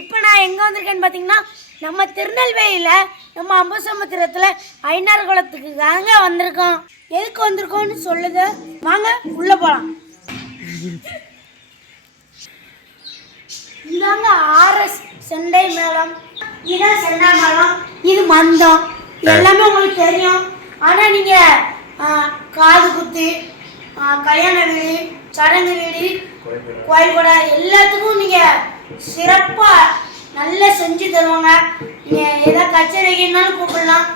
இப்போ நான் எங்கே வந்திருக்கேன்னு பார்த்தீங்கன்னா நம்ம திருநெல்வேலியில் நம்ம அம்பசமுத்திரத்தில் ஐநார் குளத்துக்கு தாங்க வந்திருக்கோம். எதுக்கு வந்திருக்கோம்னு சொல்லுது வாங்க உள்ளே போகலாம். இதாங்க ஆர்எஸ் செண்டை மேளம், இதான் செண்டை மேளம், இது மந்தம், எல்லாமே உங்களுக்கு தெரியும். ஆனால் நீங்கள் காது குத்து, கல்யாண வீடு, சடங்கு வீடு, கோயில் கூட எல்லாத்துக்கும் நீங்கள் சிறப்பாக நல்லா செஞ்சு தருவாங்க. நீங்கள் எதாவது கச்சேரிக்குனாலும் கூப்பிடலாம்,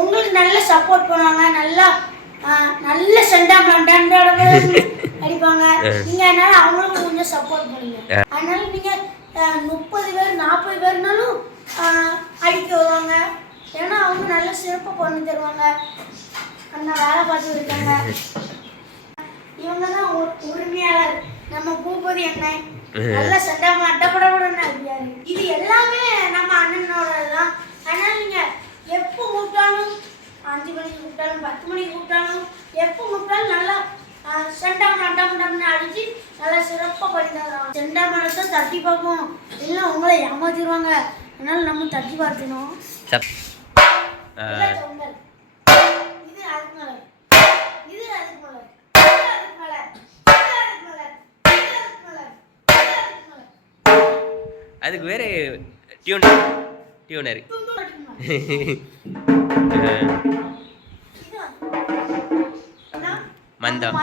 உங்களுக்கு நல்ல சப்போர்ட் பண்ணுவாங்க. நல்ல செண்டாமலாம் அடிப்பாங்க. நீங்கள் அதனால அவங்களுக்கும் கொஞ்சம் சப்போர்ட் பண்ணுங்க. அதனால நீங்கள் 30 பேர் 40 பேர்னாலும் அடிக்க வருவாங்க. ஏன்னா அவங்க நல்ல சிறப்பாக பண்ணி தருவாங்க. அந்த வேலை பார்த்து இருக்காங்க. இவங்க தான் உரிமையாளர் நம்ம பூபதி அண்ணன். நல்ல சண்டாம அட்டப்படப்படன்னு அறியாரு. இது எல்லாமே நம்ம அண்ணனோட தான். அதனால நீங்க எப்போ கூப்பிட்டாலும் 5 மணிக்கு கூப்பிட்டாலும் 10 மணிக்கு கூப்பிட்டாலும் எப்போ கூப்பிட்டாலும் நல்லா செண்டாம அட்டப்படம்னு அடிச்சு நல்லா சிறப்பாக பண்ணி தருவாங்க. செண்டாமலத்தை தட்டி பார்ப்போம், இல்லை உங்களை ஏமாத்திடுவாங்க. அதனால நம்ம தட்டி பார்த்துக்கணும். இது அதுக்கு மேலே, இது அதுக்கு மேலே, அதுக்கு வேற டியூனர் மந்தம்.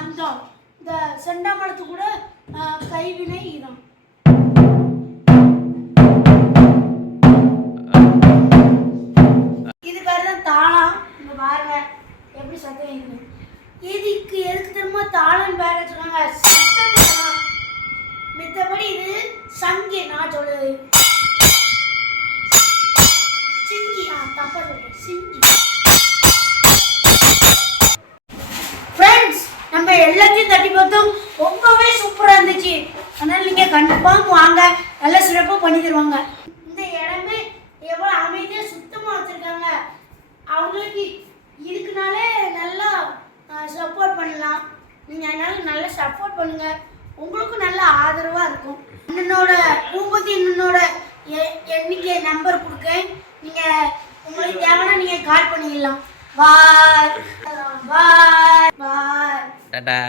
இந்த செண்டாமலத்து கூட கைவினை இதான். இது பேர் தான் தாளம். இங்க பாருங்க எப்படி சத்தம் இருக்குது. எதுக்கு தெரியுமா தாளம் பேர வச்சுருக்காங்க? சத்தம். மித்தபடி இது சங்கி. நான் சொல்லுது சிங்கி. தப்பா சொல்றேன், சிங்கி. ஃப்ரெண்ட்ஸ், நம்ம எல்லாத்தையும் தட்டி பார்த்தோம், ரொம்பவே சூப்பராக இருந்துச்சு. அதனால நீங்கள் கண்டிப்பாக வாங்க, நல்லா சிறப்பாக பண்ணி தருவாங்க. இந்த இடமே எவ்வளோ அமைதியாக சுத்தமாக வச்சுருக்காங்க. அவங்களுக்கு இதுக்குனாலே நல்லா சப்போர்ட் பண்ணலாம். நீங்கள் அதனால நல்லா சப்போர்ட் பண்ணுங்கள், உங்களுக்கும் நல்ல ஆதரவாக இருக்கும். அண்ணனோட பூபதி அண்ணனோட எண்ணிக்கை நம்பர் கொடுக்கேன். நீங்கள் உங்களுக்கு தேவைன்னா நீங்கள் கால் பண்ணிக்கலாம். பாய் பாய் பாய். டாடா.